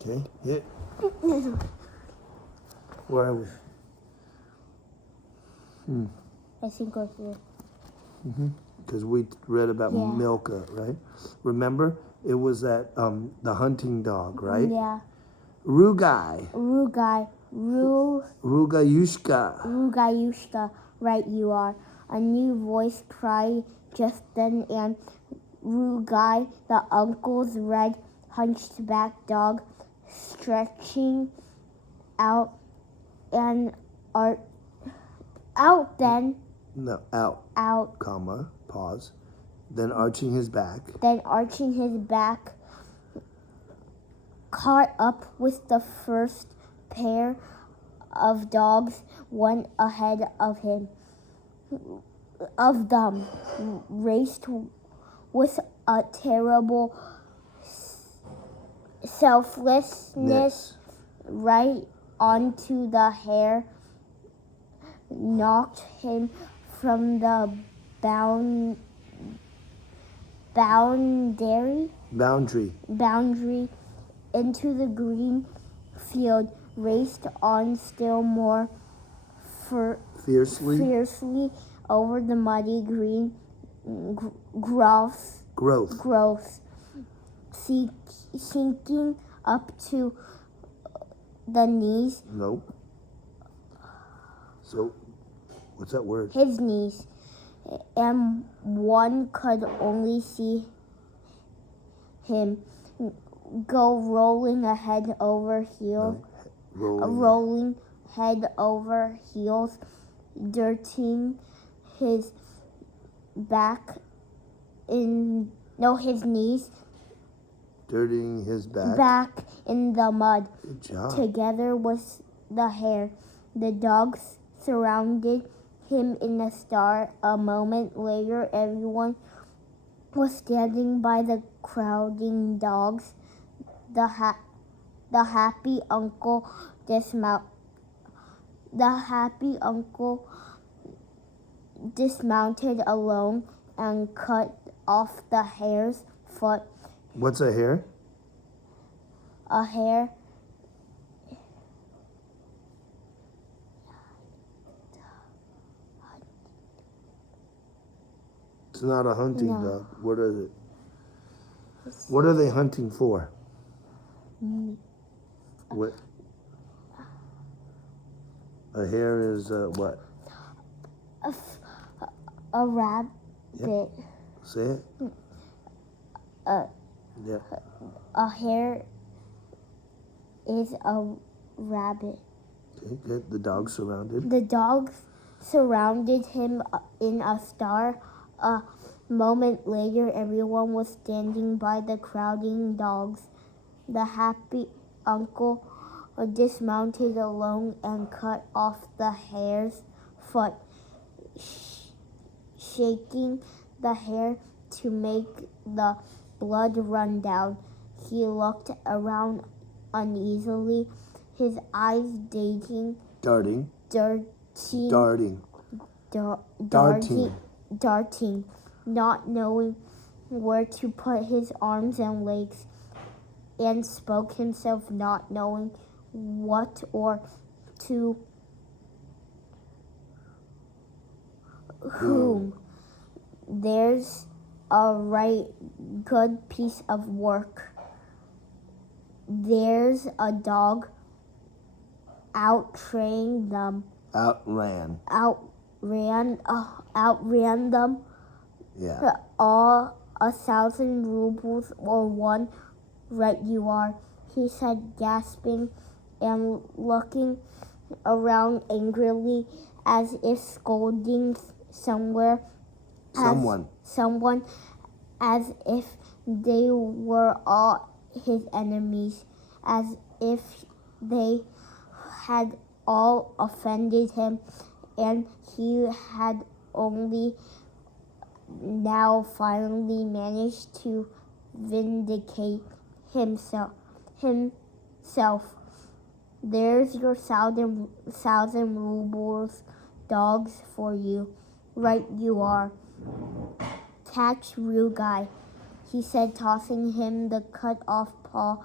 Okay, hit. Where are we? I think we're here. Because we read about Yeah. Milka, right? Remember, it was that the hunting dog, right? Yeah. Rugai, Rugayushka. Rugayushka, right you are. A new voice cried just then, and Rugai, the uncle's red hunchback dog, stretching out and out then, No, out, comma, pause. Then arching his back. Caught up with the first pair of dogs, one ahead of him. Of them, raced with a terrible selflessness right onto the hare, knocked him from the boundary into the green field, raced on still more fiercely over the muddy green growths, sinking up to the knees. Nope. So, what's that word? His knees, and one could only see him go rolling head over heels, dirtying his knees, dirtying his back in the mud. Good job. Together with the hare. The dogs surrounded him in a star. A moment later, everyone was standing by the crowding dogs. The happy uncle dismounted alone and cut off the hare's foot. What's a hare? A hare. It's not a hunting dog. What is it? What are they hunting for? What? A hare is what? A rabbit. Yep. Say it. Yeah. A hare is a rabbit. Okay, good. The dogs surrounded. The dogs surrounded him in a star. A moment later, everyone was standing by the crowding dogs. The happy uncle dismounted alone and cut off the hare's foot, shaking the hare to make the blood run down. He looked around uneasily, his eyes darting, not knowing where to put his arms and legs, and spoke himself, not knowing what or to whom. There's a right good piece of work. There's a dog outran them. Yeah. All 1,000 rubles or one, right you are, he said, gasping and looking around angrily as if scolding someone, as if they were all his enemies, as if they had all offended him, and he had only now finally managed to vindicate himself. There's your 1,000 rubles, dogs, for you. Right you are. Catch Rugai. he said, tossing him the cut-off paw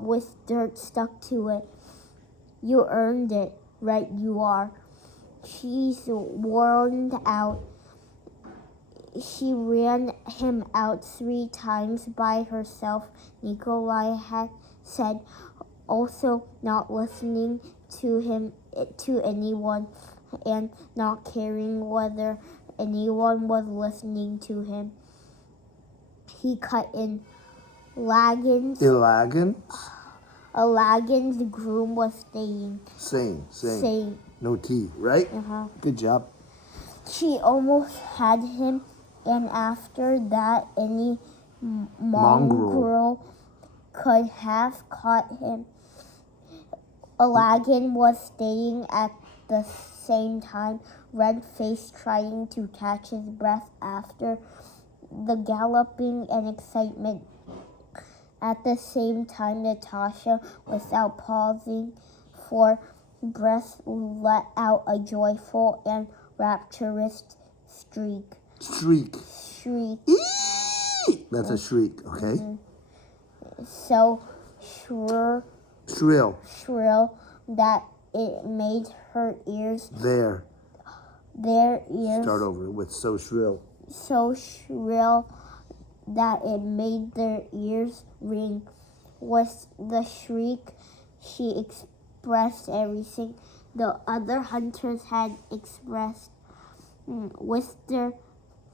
with dirt stuck to it. You earned it, right you are. She's worn out. She ran him out 3 times by herself, Nikolai had said, also not listening to anyone and not caring whether anyone was listening to him. He cut in. Lagan's groom was saying. No T, right? Good job. She almost had him, and after that, any mongrel could have caught him. Lagan was staying at the same time, red-faced, trying to catch his breath after the galloping and excitement. At the same time, Natasha, without pausing for breath, let out a joyful and rapturous shriek. That's a shriek, okay? So shrill that it made her ears. Their ears. Start over with so shrill. So shrill that it made their ears ring. With the shriek, she expressed everything the other hunters had expressed. With their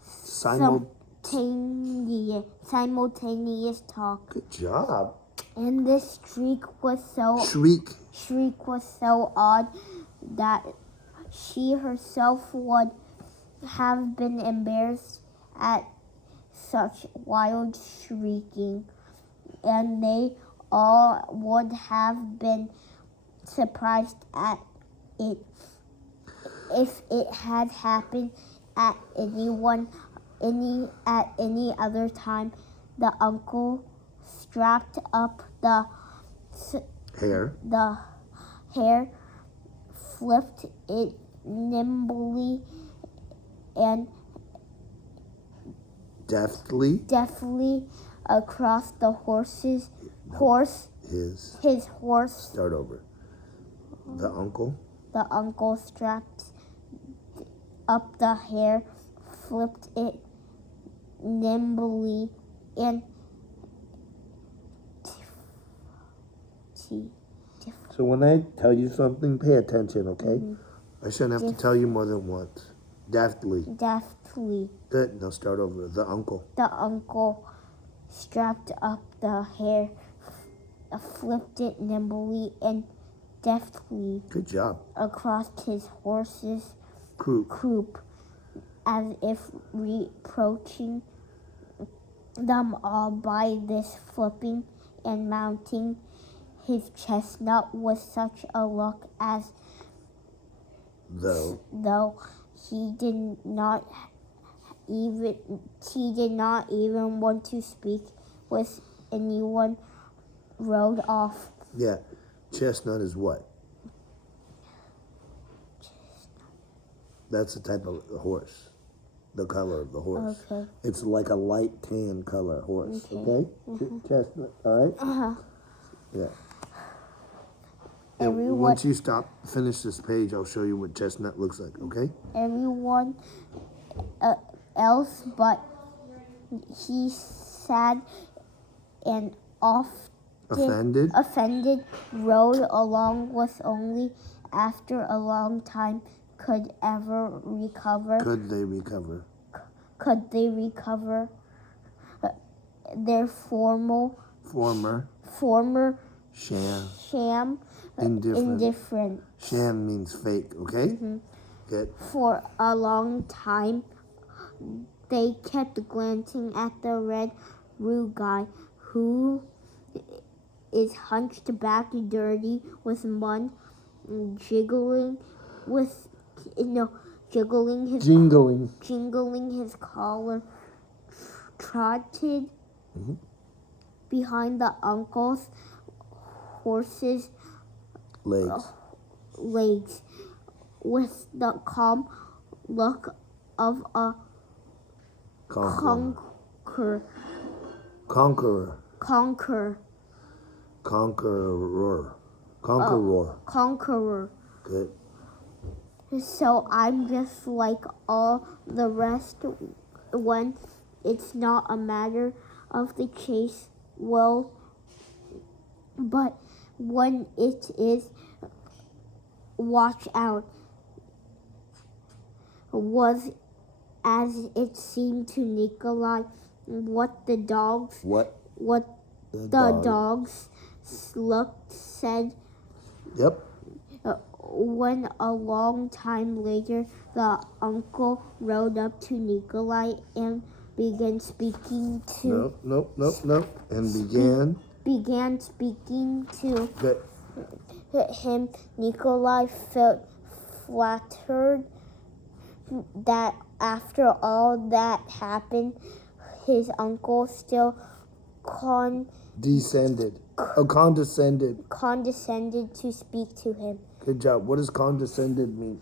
simultaneous talk. Good job. And this shriek was so odd that she herself would have been embarrassed at such wild shrieking, and they all would have been surprised at it if it had happened at any other time. The uncle strapped up the hair, flipped it nimbly and deftly across the his horse. Start over. The uncle strapped up the hair, flipped it nimbly and So when I tell you something, pay attention, okay? I shouldn't have to tell you more than once. Deftly. Good. Now start over. The uncle strapped up the hair, flipped it nimbly and deftly. Good job. Across his horse's croup, as if reproaching them all by this flipping and mounting his chestnut with such a look as though he did not even want to speak with anyone. Rode off. Yeah, chestnut is what? That's the type of horse. The color of the horse. Okay. It's like a light tan color horse. Okay? Chestnut. All right? Yeah. Once you finish this page, I'll show you what chestnut looks like, okay? Everyone else but he sad and offended rode along with only after a long time could they recover their former sham indifferent. Sham means fake, okay? Good. For a long time, they kept glancing at the red guy who is hunched back, dirty with mud, jingling his collar, trotted behind the uncle's horse's legs with the calm look of a Conqueror. Conqueror. Conqueror. Good. So I'm just like all the rest when it's not a matter of the chase, well, but when it is, watch out, was as it seemed to Nikolai what the dogs looked said. Yep. When a long time later the uncle rode up to Nikolai and began speaking to And began speaking to Good. him, Nikolai felt flattered that after all that happened, his uncle still condescended condescended to speak to him. Good job. What does condescended mean?